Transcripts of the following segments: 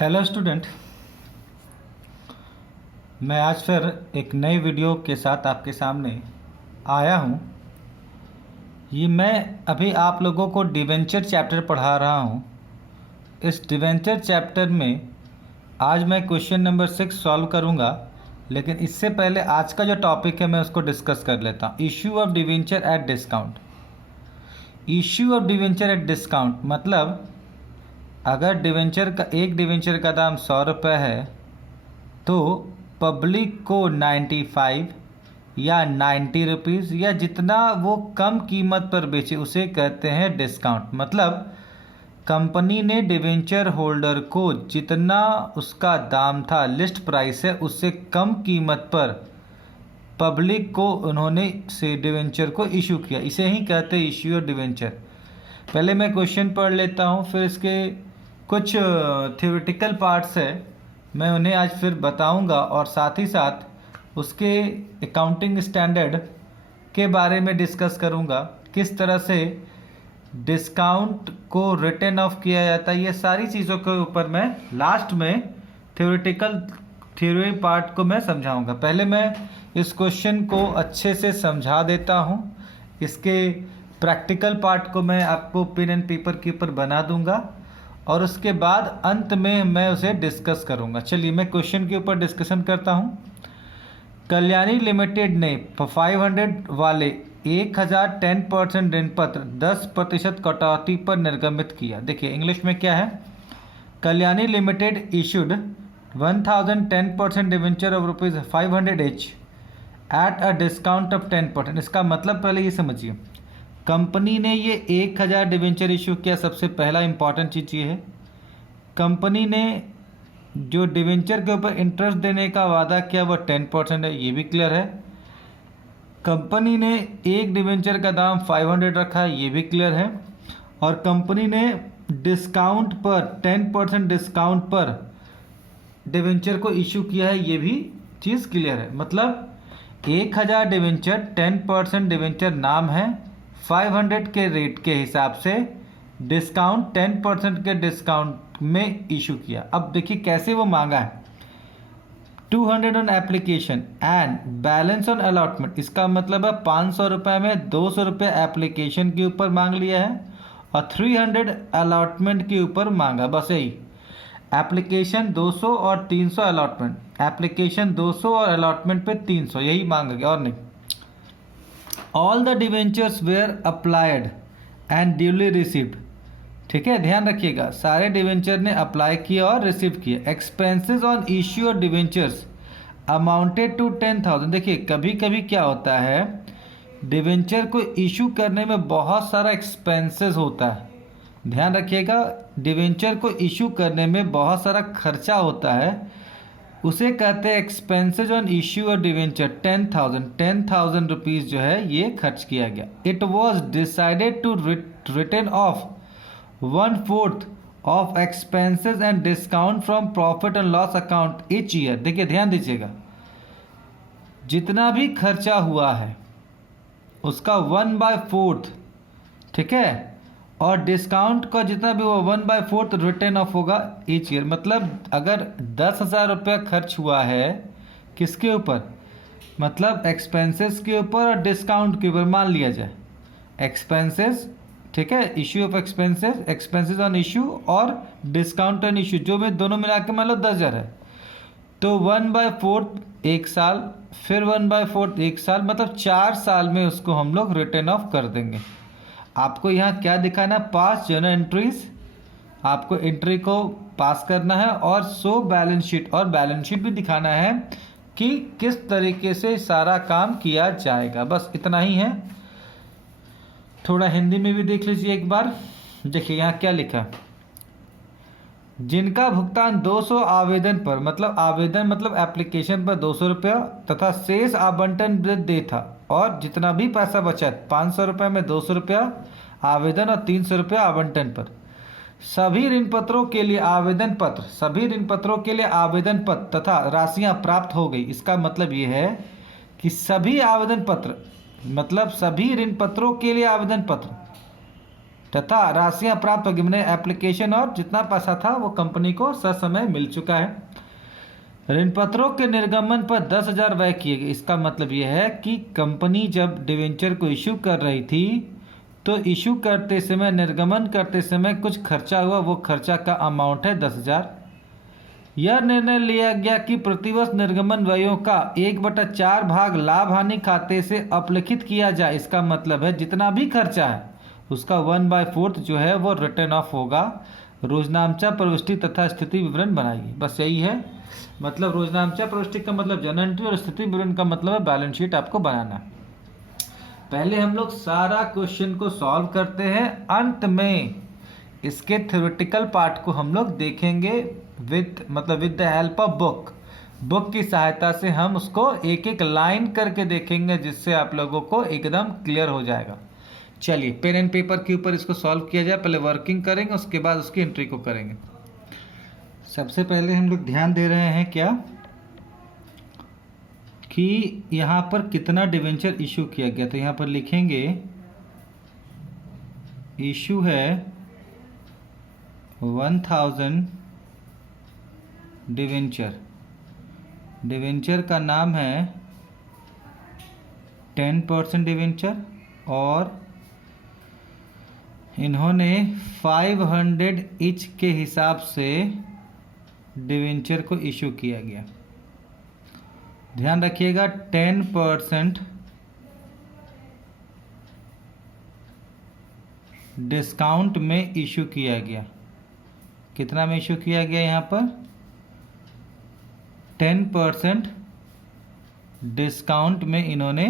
Hello student, मैं आज फिर एक नई वीडियो के साथ आपके सामने आया हूँ। ये मैं अभी आप लोगों को डिवेंचर चैप्टर पढ़ा रहा हूँ। इस डिवेंचर चैप्टर में आज मैं क्वेश्चन नंबर 6 सॉल्व करूँगा, लेकिन इससे पहले आज का जो टॉपिक है मैं उसको डिस्कस कर लेता हूँ। Issue of debenture at discount. Issue of debenture at discount मतलब अगर एक डिवेंचर का दाम 100 रुपये है तो पब्लिक को 95 या 90 रुपीज़ या जितना वो कम कीमत पर बेचे उसे कहते हैं डिस्काउंट। मतलब कंपनी ने डिवेंचर होल्डर को जितना उसका दाम था, लिस्ट प्राइस है, उससे कम कीमत पर पब्लिक को उन्होंने से डिवेंचर को इशू किया। इसे ही कहते हैं इश्यू ऑफ डिवेंचर। पहले मैं क्वेश्चन पढ़ लेता हूँ, फिर इसके कुछ थ्योरेटिकल पार्ट्स है, मैं उन्हें आज फिर बताऊंगा और साथ ही साथ उसके अकाउंटिंग स्टैंडर्ड के बारे में डिस्कस करूंगा, किस तरह से डिस्काउंट को रिटर्न ऑफ किया जाता है। ये सारी चीज़ों के ऊपर मैं लास्ट में थ्योरी पार्ट को मैं समझाऊंगा। पहले मैं इस क्वेश्चन को अच्छे से समझा देता हूं, इसके प्रैक्टिकल पार्ट को मैं आपको पेन एंड पेपर के ऊपर बना दूंगा और उसके बाद अंत में मैं उसे डिस्कस करूंगा। चलिए मैं क्वेश्चन के ऊपर डिस्कशन करता हूं। कल्याणी लिमिटेड ने 500 वाले 1000 10% ऋण पत्र 10% कटौती पर निर्गमित किया। देखिए इंग्लिश में क्या है, Kalyani limited issued 1000 10% debenture of ₹500 each at a discount of 10%। इसका मतलब पहले ये समझिए, कंपनी ने ये 1000 डिवेंचर इशू किया। सबसे पहला इंपॉर्टेंट चीज़ ये है, कंपनी ने जो डिवेंचर के ऊपर इंटरेस्ट देने का वादा किया वो 10% है, ये भी क्लियर है। कंपनी ने एक डिवेंचर का दाम 500 रखा है, ये भी क्लियर है। और कंपनी ने डिस्काउंट पर 10% डिस्काउंट पर डिवेंचर को इशू किया है, ये भी चीज़ क्लियर है। मतलब 1000 डिवेंचर 10% डिवेंचर नाम है, 500 के रेट के हिसाब से डिस्काउंट 10% के डिस्काउंट में इशू किया। अब देखिए कैसे वो मांगा है, 200 on application and balance on allotment. इसका मतलब है 500 रुपये में 200 रुपये एप्लीकेशन के ऊपर मांग लिया है और 300 अलॉटमेंट के ऊपर मांगा। बस यही, एप्लीकेशन 200 और 300 अलॉटमेंट, एप्लीकेशन 200 और अलॉटमेंट पे 300, यही मांगा गया और नहीं। All the debentures were applied and duly received. ठीक है, ध्यान रखिएगा, सारे डिवेंचर ने अप्लाई किया और रिसीव किए। Expenses on issue of debentures amounted to 10,000। देखिए कभी कभी क्या होता है, डिवेंचर को इशू करने में बहुत सारा एक्सपेंसेस होता है। ध्यान रखिएगा, डिवेंचर को इशू करने में बहुत सारा खर्चा होता है, उसे कहते हैं एक्सपेंसेज ऑन इश्यू और डिवेंचर। 10,000 रुपीज़ जो है ये खर्च किया गया। It was decided to return of 1/4 of expenses and discount from profit and loss account each year. देखिए ध्यान दीजिएगा, जितना भी खर्चा हुआ है उसका 1/4, ठीक है, और डिस्काउंट का जितना भी वो 1/4 रिटर्न ऑफ होगा ईच ईयर। मतलब अगर 10,000 रुपया खर्च हुआ है किसके ऊपर, मतलब एक्सपेंसेस के ऊपर और डिस्काउंट के ऊपर, मान लिया जाए एक्सपेंसेस, ठीक है, issue of expenses, expenses on issue और डिस्काउंट ऑन इश्यू, जो में दोनों मिला के मान लो 10,000 है, तो 1/4 एक साल, फिर 1/4 एक साल, मतलब 4 साल में उसको हम लोग रिटर्न ऑफ कर देंगे। आपको यहाँ क्या दिखाना है, 5 जर्नल एंट्रीज, आपको एंट्री को पास करना है और 100 बैलेंस शीट, और बैलेंस शीट भी दिखाना है कि किस तरीके से सारा काम किया जाएगा। बस इतना ही है। थोड़ा हिंदी में भी देख लीजिए एक बार। देखिए यहाँ क्या लिखा है, जिनका भुगतान 200 आवेदन पर, मतलब आवेदन मतलब एप्लीकेशन पर 200 रुपया तथा शेष आवंटन दे था, और जितना भी पैसा बचा 500 रुपये में 200 रुपया आवेदन और 300 रुपया आवंटन पर, सभी ऋण पत्रों के लिए आवेदन पत्र, सभी ऋण पत्रों के लिए आवेदन पत्र तथा राशियां प्राप्त हो गई। इसका मतलब ये है कि सभी आवेदन पत्र, मतलब सभी ऋण पत्रों के लिए आवेदन पत्र तथा राशियां प्राप्त होगी, मैंने एप्लीकेशन और जितना पैसा था वो कंपनी को ससमय मिल चुका है। ऋण पत्रों के निर्गमन पर 10,000 व्यय किए गए। इसका मतलब यह है कि कंपनी जब डिवेंचर को इशू कर रही थी तो इशू करते समय, निर्गमन करते समय कुछ खर्चा हुआ, वो खर्चा का अमाउंट है 10,000। यह निर्णय लिया गया कि प्रतिवर्ष निर्गमन व्ययों का 1/4 भाग लाभ हानि खाते से अपलिखित किया जाए। इसका मतलब है जितना भी खर्चा है उसका 1/4 जो है वो रिटर्न ऑफ होगा। रोजनामचा प्रविष्टि तथा स्थिति विवरण बनाइए, बस यही है। मतलब रोजनामचा प्रविष्टि का मतलब जर्नल एंट्री और स्थिति विवरण का मतलब है बैलेंस शीट आपको बनाना है। पहले हम लोग सारा क्वेश्चन को सॉल्व करते हैं, अंत में इसके थ्योरेटिकल पार्ट को हम लोग देखेंगे with the help of book की सहायता से हम उसको एक एक लाइन करके देखेंगे, जिससे आप लोगों को एकदम क्लियर हो जाएगा। चलिए पेन एंड पेपर के ऊपर इसको सॉल्व किया जाए। पहले वर्किंग करेंगे, उसके बाद उसकी एंट्री को करेंगे। सबसे पहले हम लोग ध्यान दे रहे हैं क्या कि यहाँ पर कितना डिवेंचर इशू किया गया। तो यहाँ पर लिखेंगे इशू है 1000 डिवेंचर का नाम है 10% डिवेंचर, और इन्होंने 500 ईच के हिसाब से डिवेंचर को इशू किया गया। ध्यान रखिएगा 10% डिस्काउंट में इशू किया गया। कितना में इशू किया गया? यहाँ पर 10% डिस्काउंट में इन्होंने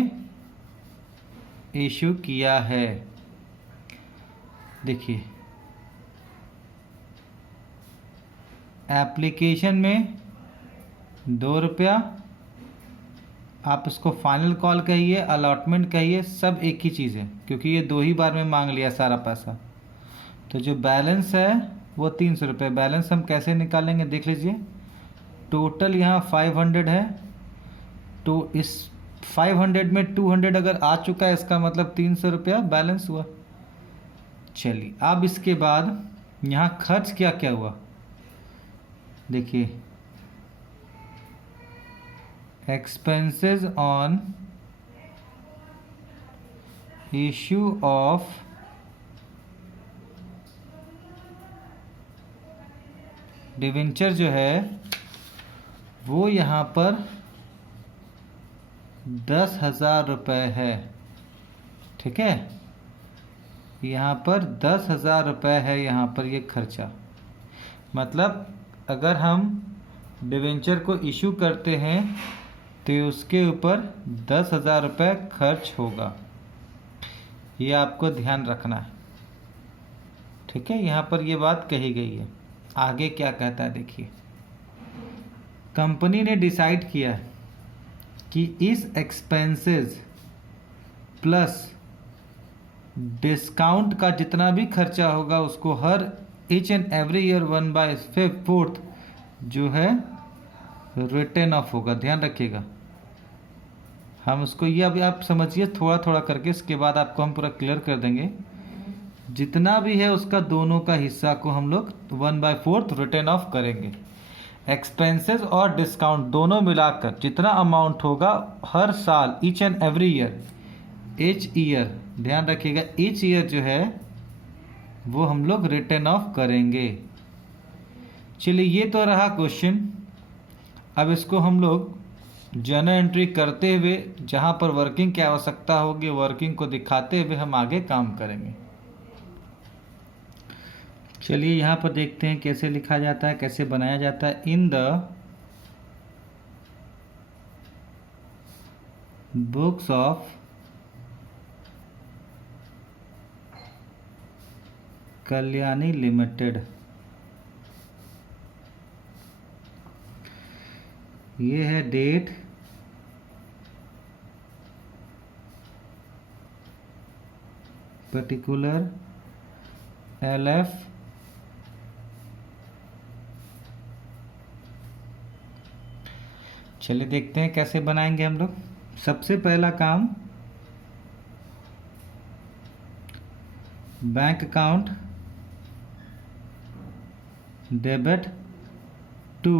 इशू किया है। देखिए एप्लीकेशन में 2 रुपया, आप उसको फाइनल कॉल कहिए, अलॉटमेंट कहिए, सब एक ही चीज़ है, क्योंकि ये 2 ही बार में मांग लिया सारा पैसा। तो जो बैलेंस है वो 300 रुपये। बैलेंस हम कैसे निकालेंगे देख लीजिए। टोटल यहाँ 500 है, तो इस 500 में 200 अगर आ चुका है, इसका मतलब 300 रुपया बैलेंस हुआ। चलिए अब इसके बाद यहाँ खर्च क्या क्या हुआ देखिए। Expenses on issue of debenture जो है वो यहाँ पर 10,000 रुपये है। ठीक है, यहाँ पर 10,000 रुपये है। यहाँ पर ये खर्चा, मतलब अगर हम डिवेंचर को इशू करते हैं तो उसके ऊपर 10,000 रुपये खर्च होगा। ये आपको ध्यान रखना है। ठीक है, यहाँ पर ये बात कही गई है। आगे क्या कहता है देखिए। कंपनी ने डिसाइड किया कि इस एक्सपेंसेस प्लस डिस्काउंट का जितना भी खर्चा होगा उसको हर ईच एंड एवरी ईयर 1/4 जो है रिटर्न ऑफ होगा। ध्यान रखिएगा, हम उसको ये अभी आप समझिए थोड़ा थोड़ा करके, इसके बाद आपको हम पूरा क्लियर कर देंगे। जितना भी है उसका दोनों का हिस्सा को हम लोग 1/4 रिटर्न ऑफ करेंगे। एक्सपेंसेस और डिस्काउंट दोनों मिलाकर जितना अमाउंट होगा हर साल, each and every year, each year, ध्यान रखिएगा ईच ईयर जो है वो हम लोग रिटर्न ऑफ करेंगे। चलिए ये तो रहा क्वेश्चन। अब इसको हम लोग जर्नल एंट्री करते हुए, जहाँ पर वर्किंग की आवश्यकता होगी वर्किंग को दिखाते हुए हम आगे काम करेंगे। चलिए यहाँ पर देखते हैं कैसे लिखा जाता है, कैसे बनाया जाता है। In the books of Kalyani limited, ये है डेट, पर्टिकुलर LF चलिए देखते हैं कैसे बनाएंगे हम लोग। सबसे पहला काम bank account debit to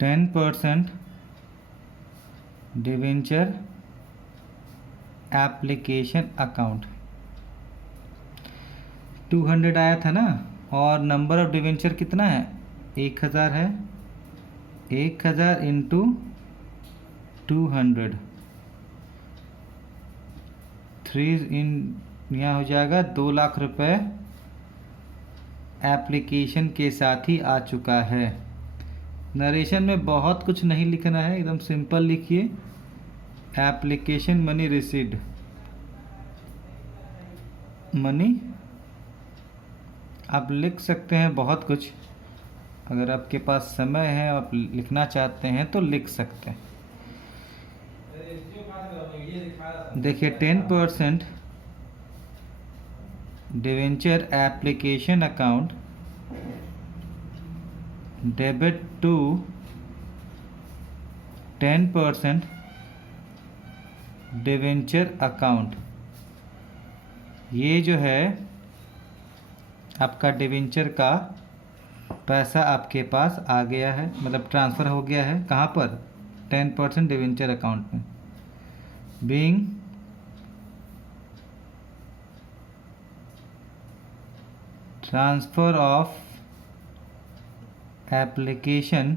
10% debenture application account. 200 आया था ना, और नंबर ऑफ डिवेंचर कितना है, 1000 है। 1000 इंटू 200, 3 इन यहाँ हो जाएगा 2 लाख रुपए एप्लीकेशन के साथ ही आ चुका है। नरेशन में बहुत कुछ नहीं लिखना है, एकदम सिंपल लिखिए, एप्लीकेशन मनी रिसीव्ड, मनी आप लिख सकते हैं बहुत कुछ, अगर आपके पास समय है आप लिखना चाहते हैं तो लिख सकते हैं। देखिए 10% debenture application account debit to 10% debenture account. ये जो है आपका डिवेंचर का पैसा आपके पास आ गया है, मतलब ट्रांसफ़र हो गया है कहाँ पर, 10% डिवेंचर अकाउंट में। Being transfer of application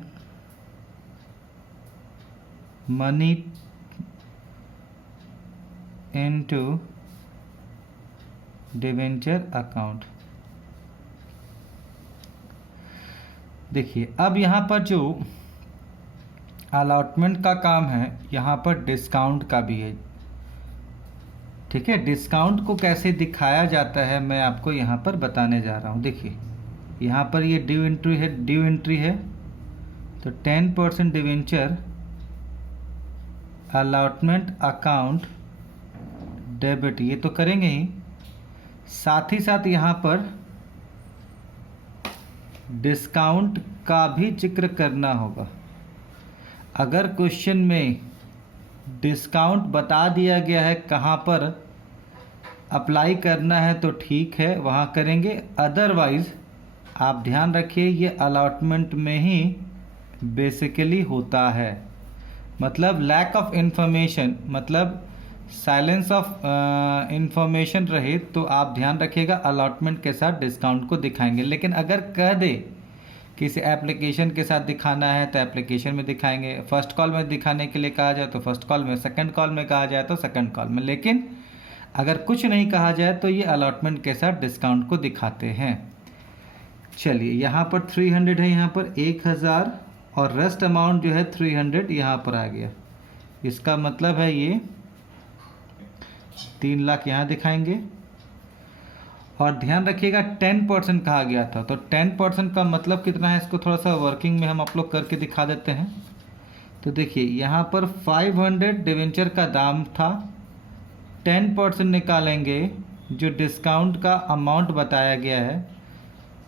money into debenture account. देखिए अब यहाँ पर जो अलॉटमेंट का काम है, यहाँ पर डिस्काउंट का भी है, ठीक है। डिस्काउंट को कैसे दिखाया जाता है मैं आपको यहाँ पर बताने जा रहा हूँ। देखिए यहाँ पर ये ड्यू एंट्री है, तो 10% डिवेंचर अलॉटमेंट अकाउंट डेबिट, ये तो करेंगे ही, साथ ही साथ यहाँ पर डिस्काउंट का भी जिक्र करना होगा। अगर क्वेश्चन में डिस्काउंट बता दिया गया है कहाँ पर अप्लाई करना है तो ठीक है, वहाँ करेंगे, अदरवाइज़ आप ध्यान रखिए ये अलॉटमेंट में ही बेसिकली होता है। मतलब लैक ऑफ इंफॉर्मेशन, मतलब साइलेंस ऑफ इंफॉर्मेशन रहे तो आप ध्यान रखिएगा अलॉटमेंट के साथ डिस्काउंट को दिखाएंगे। लेकिन अगर कह दे किसी एप्लीकेशन के साथ दिखाना है तो एप्लीकेशन में दिखाएंगे, फर्स्ट कॉल में दिखाने के लिए कहा जाए तो फर्स्ट कॉल में, सेकंड कॉल में कहा जाए तो सेकंड कॉल में। लेकिन अगर कुछ नहीं कहा जाए तो ये अलॉटमेंट के साथ डिस्काउंट को दिखाते हैं। चलिए यहाँ पर 300 है, यहाँ पर 1000 और रेस्ट अमाउंट जो है 300 यहाँ पर आ गया। इसका मतलब है ये 3 लाख यहाँ दिखाएंगे। और ध्यान रखिएगा 10% कहा गया था, तो 10% का मतलब कितना है, इसको थोड़ा सा वर्किंग में हम आप लोग करके दिखा देते हैं। तो देखिए यहाँ पर 500 डिवेंचर का दाम था, 10% निकालेंगे, जो डिस्काउंट का अमाउंट बताया गया है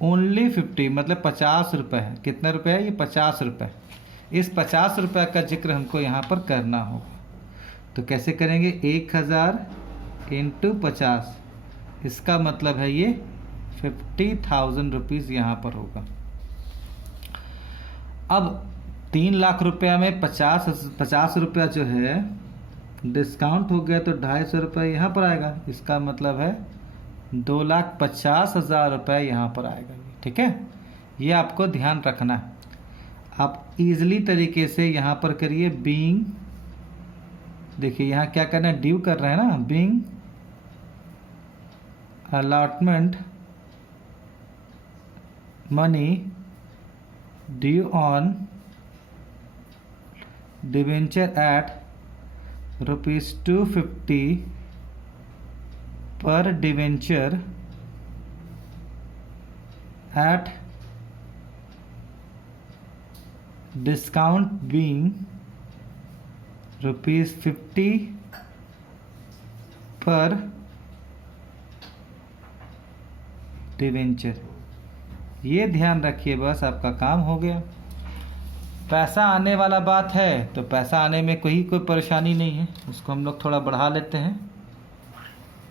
ओनली 50, मतलब 50 रुपये है। कितना रुपये है ये, 50 रुपये। इस 50 रुपये का जिक्र हमको यहाँ पर करना होगा। तो कैसे करेंगे, 1000 इंटू 50, इसका मतलब है ये 50,000 रुपीज़ यहाँ पर होगा। अब 3 लाख रुपया में 50 रुपया जो है डिस्काउंट हो गया तो 250 रुपये यहाँ पर आएगा। इसका मतलब है 2,50,000 रुपये यहाँ पर आएगा, ठीक है। ये आपको ध्यान रखना है। आप इजीली तरीके से यहाँ पर करिए, बीइंग, देखिए यहाँ क्या करना है, ड्यू कर रहे हैं ना, being allotment money due on debenture at ₹250 per debenture at discount being ₹50 पर डिवेंचर। ये ध्यान रखिए, बस आपका काम हो गया। पैसा आने वाला बात है तो पैसा आने में कोई परेशानी नहीं है, उसको हम लोग थोड़ा बढ़ा लेते हैं।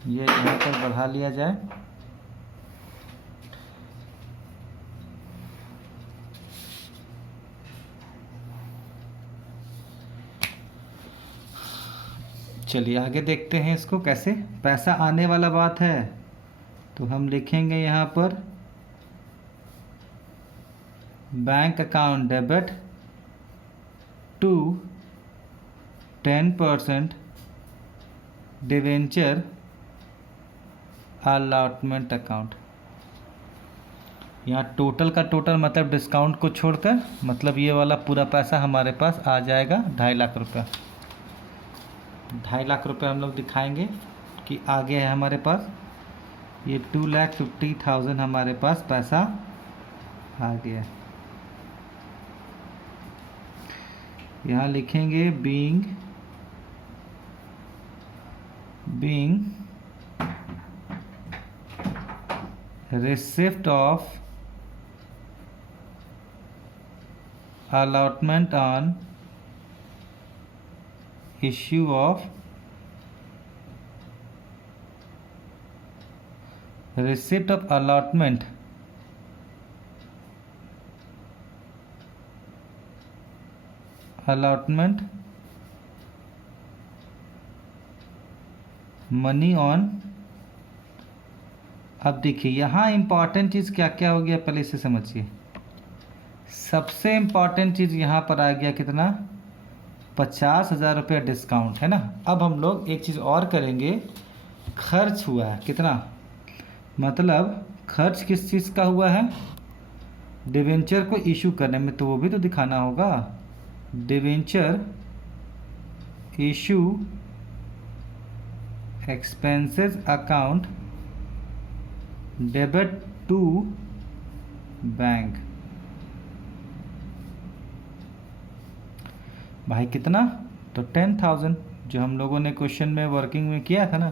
ये यहाँ पर बढ़ा लिया जाए। चलिए आगे देखते हैं इसको कैसे। पैसा आने वाला बात है तो हम लिखेंगे यहाँ पर bank account debit to 10% debenture allotment account. यहाँ टोटल का टोटल मतलब डिस्काउंट को छोड़कर, मतलब ये वाला पूरा पैसा हमारे पास आ जाएगा 2.5 लाख रुपये। 2.5 लाख रुपये हम लोग दिखाएंगे कि आगे है हमारे पास। ये 2,50,000 हमारे पास पैसा आ गया। यहाँ लिखेंगे being receipt of allotment on issue of receipt of allotment money on. अब देखिए यहाँ इम्पॉर्टेंट चीज़ क्या क्या हो गया, पहले इसे समझिए। सबसे इम्पॉर्टेंट चीज़ यहाँ पर आ गया कितना, 50,000 रुपये डिस्काउंट, है ना। अब हम लोग एक चीज़ और करेंगे, खर्च हुआ है कितना, मतलब खर्च किस चीज़ का हुआ है, डिवेंचर को इशू करने में, तो वो भी तो दिखाना होगा। Debenture issue expenses account debit to bank. भाई कितना, तो 10,000, जो हम लोगों ने क्वेश्चन में वर्किंग में किया था ना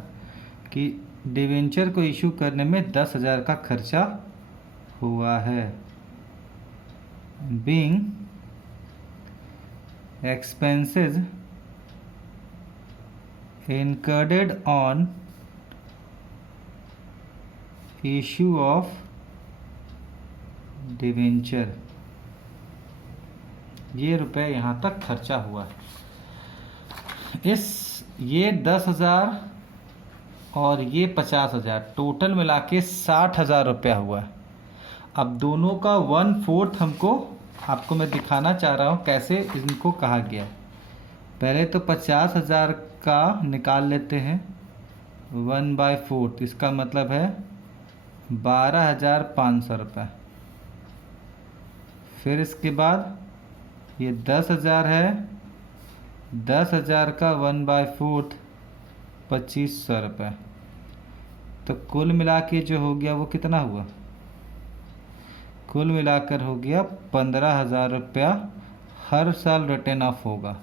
कि डिवेंचर को इशू करने में 10,000 का खर्चा हुआ है। Being expenses incurred on issue of debenture, ये रुपए यहाँ तक खर्चा हुआ। ये 10,000 और ये 50,000, टोटल मिला के 60,000 रुपया हुआ। अब दोनों का 1/4 हमको, आपको मैं दिखाना चाह रहा हूँ कैसे इनको कहा गया। पहले तो 50,000 का निकाल लेते हैं 1/4, इसका मतलब है 12,500 रुपये। फिर इसके बाद ये 10,000 है, 10,000 का 1/4 2,500 रुपये। तो कुल मिला के जो हो गया वो कितना हुआ, कुल मिलाकर हो गया 15,000 रुपया हर साल रिटर्न ऑफ होगा।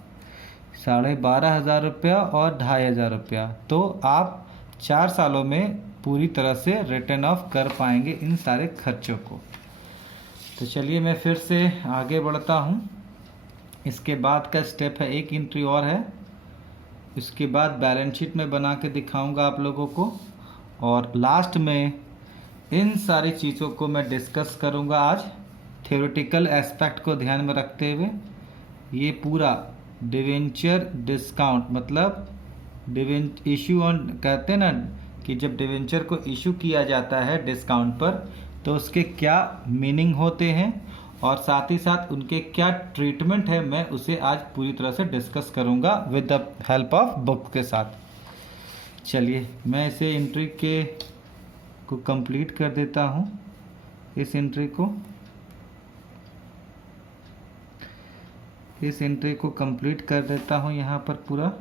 12,500 रुपया और 2,500 रुपया, तो आप 4 सालों में पूरी तरह से रिटर्न ऑफ कर पाएंगे इन सारे खर्चों को। तो चलिए मैं फिर से आगे बढ़ता हूँ। इसके बाद का स्टेप है, एक एंट्री और है, इसके बाद बैलेंस शीट में बना के दिखाऊंगा आप लोगों को, और लास्ट में इन सारी चीज़ों को मैं डिस्कस करूंगा आज थ्योरेटिकल एस्पेक्ट को ध्यान में रखते हुए। ये पूरा डिवेंचर डिस्काउंट, मतलब इशू ऑन, कहते हैं ना कि जब डिवेंचर को इशू किया जाता है डिस्काउंट पर तो उसके क्या मीनिंग होते हैं और साथ ही साथ उनके क्या ट्रीटमेंट है, मैं उसे आज पूरी तरह से डिस्कस करूंगा with the help of book के साथ। चलिए मैं इसे एंट्री को कंप्लीट कर देता हूं। इस एंट्री को कंप्लीट कर देता हूं यहाँ पर पूरा।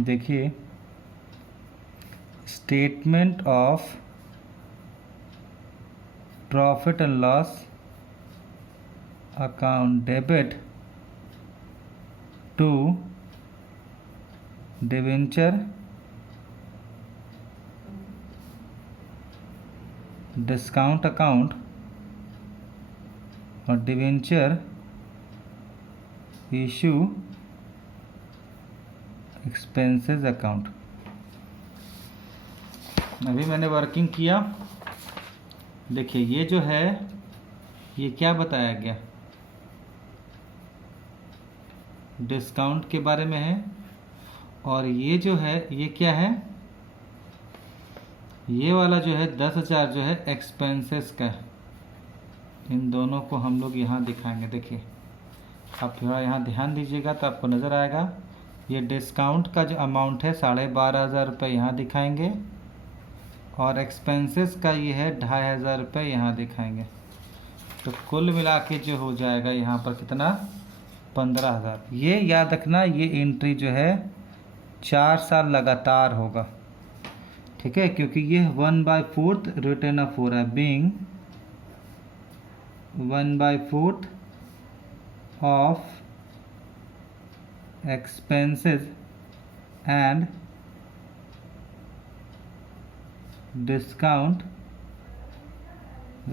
देखिए statement of profit and loss account debit to debenture discount account और डिवेंचर इशू एक्सपेंसेस अकाउंट। अभी मैंने वर्किंग किया, देखिए ये जो है ये क्या बताया गया, डिस्काउंट के बारे में है, और ये जो है ये क्या है, ये वाला जो है 10,000 जो है एक्सपेंसेस का। इन दोनों को हम लोग यहाँ दिखाएंगे। देखिए आप थोड़ा यहाँ ध्यान दीजिएगा तो आपको नज़र आएगा, ये डिस्काउंट का जो अमाउंट है 12,500 रुपये यहाँ दिखाएंगे, और एक्सपेंसेस का ये है 2,500 रुपये यहाँ दिखाएंगे। तो कुल मिला के जो हो जाएगा यहाँ पर कितना, 15,000। ये याद रखना, ये एंट्री जो है 4 साल लगातार होगा, ठीक है, क्योंकि ये 1/4 रिटर्न ऑफ हो रहा है, being 1/4 of expenses and discount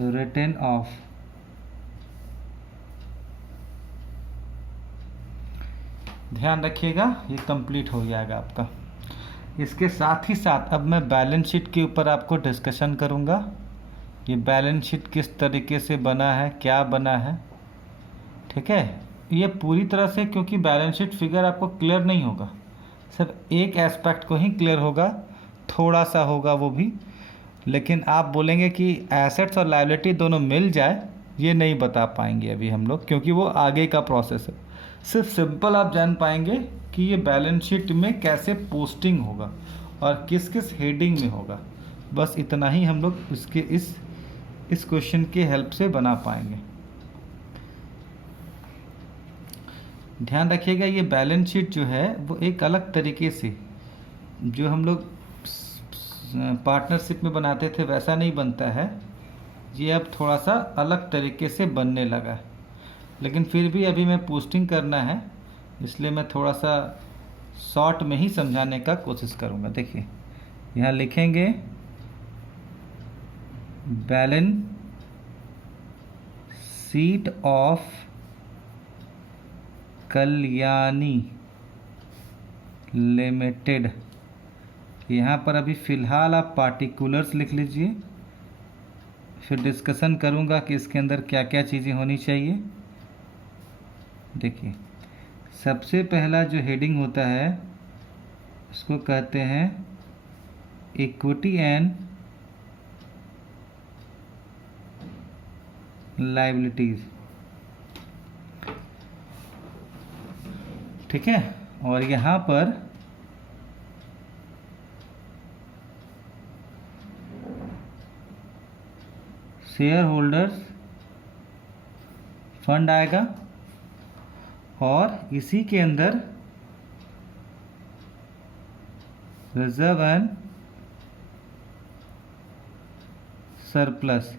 written off। ध्यान रखिएगा, ये कंप्लीट हो जाएगा आपका। इसके साथ ही साथ अब मैं बैलेंस शीट के ऊपर आपको डिस्कशन करूँगा। ये बैलेंस शीट किस तरीके से बना है, क्या बना है, ठीक है। ये पूरी तरह से, क्योंकि बैलेंस शीट फिगर आपको क्लियर नहीं होगा, सिर्फ एक एस्पेक्ट को ही क्लियर होगा, थोड़ा सा होगा वो भी, लेकिन आप बोलेंगे कि एसेट्स और लायबिलिटी दोनों मिल जाए, ये नहीं बता पाएंगे अभी हम लोग, क्योंकि वो आगे का प्रोसेस है। सिर्फ सिंपल आप जान पाएंगे कि ये बैलेंस शीट में कैसे पोस्टिंग होगा और किस किस हेडिंग में होगा, बस इतना ही हम लोग उसके इस क्वेश्चन के हेल्प से बना पाएंगे। ध्यान रखिएगा, ये बैलेंस शीट जो है वो एक अलग तरीके से, जो हम लोग पार्टनरशिप में बनाते थे वैसा नहीं बनता है, ये अब थोड़ा सा अलग तरीके से बनने लगा है। लेकिन फिर भी अभी मैं पोस्टिंग करना है, इसलिए मैं थोड़ा सा शॉर्ट में ही समझाने का कोशिश करूँगा। देखिए यहाँ लिखेंगे balance sheet of Kalyani limited. यहाँ पर अभी फ़िलहाल आप पार्टिकुलर्स लिख लीजिए, फिर डिस्कशन करूँगा कि इसके अंदर क्या क्या चीज़ें होनी चाहिए। देखिए सबसे पहला जो हेडिंग होता है उसको कहते हैं इक्विटी एंड लायबिलिटीज़, ठीक है। और यहाँ पर शेयर होल्डर्स फंड आएगा, और इसी के अंदर रिजर्व एंड सरप्लस,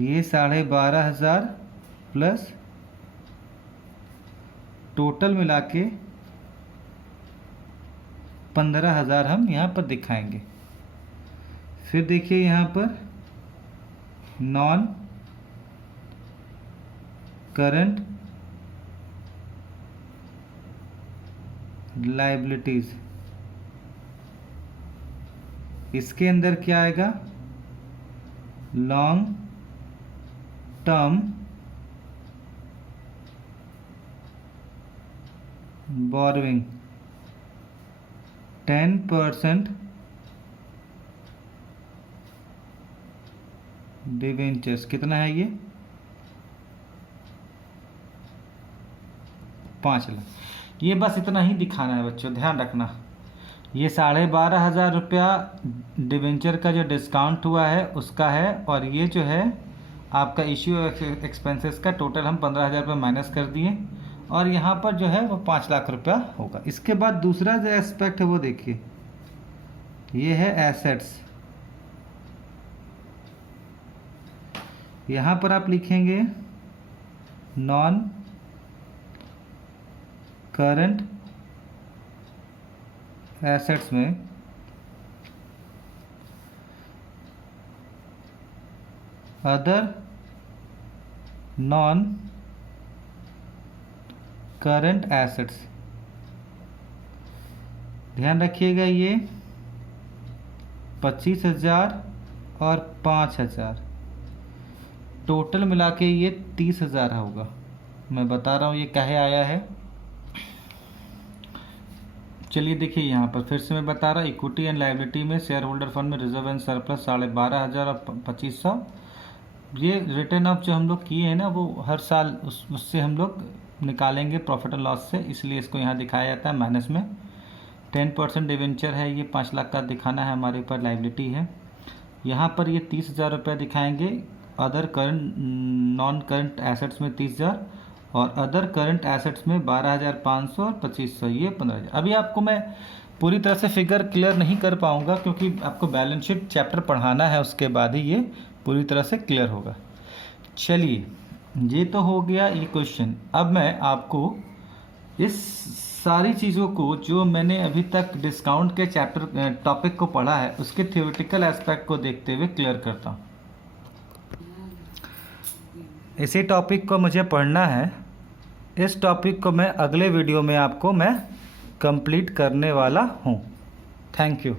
ये 12,500 प्लस टोटल मिला के 15,000 हम यहाँ पर दिखाएंगे। फिर देखिए यहाँ पर नॉन करंट लायबिलिटीज़, इसके अंदर क्या आएगा, लॉन्ग टर्म बोरोइंग 10% डिवेंचर्स, कितना है ये, 5 लाख। ये बस इतना ही दिखाना है बच्चों, ध्यान रखना। ये 12,500 रुपया डिवेंचर का जो डिस्काउंट हुआ है उसका है, और ये जो है आपका इश्यू एक्सपेंसेस का टोटल हम 15,000 रुपये माइनस कर दिए, और यहाँ पर जो है वो 5 लाख रुपया होगा। इसके बाद दूसरा जो एस्पेक्ट है वो देखिए, ये है एसेट्स। यहाँ पर आप लिखेंगे नॉन करंट एसेट्स में अदर नॉन करंट एसेट्स। ध्यान रखिएगा ये 25,000 और 5,000 टोटल मिला के ये 30,000 होगा। मैं बता रहा हूँ ये काहे आया है। चलिए देखिए यहाँ पर फिर से मैं बता रहा हूँ, इक्विटी एंड लायबिलिटी में शेयर होल्डर फंड में रिजर्व एंड सरप्लस 12,500 और 2,500। ये रिटर्न ऑफ जो हम लोग किए हैं ना वो हर साल उससे हम लोग निकालेंगे प्रॉफिट एंड लॉस से, इसलिए इसको यहाँ दिखाया जाता है माइनस में। 10% डिवेंचर है, ये 5 लाख का दिखाना है, हमारे ऊपर लायबिलिटी है। यहाँ पर ये 30,000 रुपये दिखाएंगे other current non current assets में 30,000 और अदर करंट एसेट्स में 12,500 और 2,500, ये 15,000। अभी आपको मैं पूरी तरह से फिगर क्लियर नहीं कर पाऊँगा क्योंकि आपको बैलेंस शीट चैप्टर पढ़ाना है, उसके बाद ही ये पूरी तरह से क्लियर होगा। चलिए ये तो हो गया ये क्वेश्चन। अब मैं आपको इस सारी चीज़ों को जो मैंने अभी तक डिस्काउंट के चैप्टर टॉपिक को पढ़ा है उसके थ्योरेटिकल एस्पेक्ट को देखते हुए क्लियर करता हूँ। इसी टॉपिक को मुझे पढ़ना है। इस टॉपिक को मैं अगले वीडियो में आपको मैं कंप्लीट करने वाला हूँ। Thank you.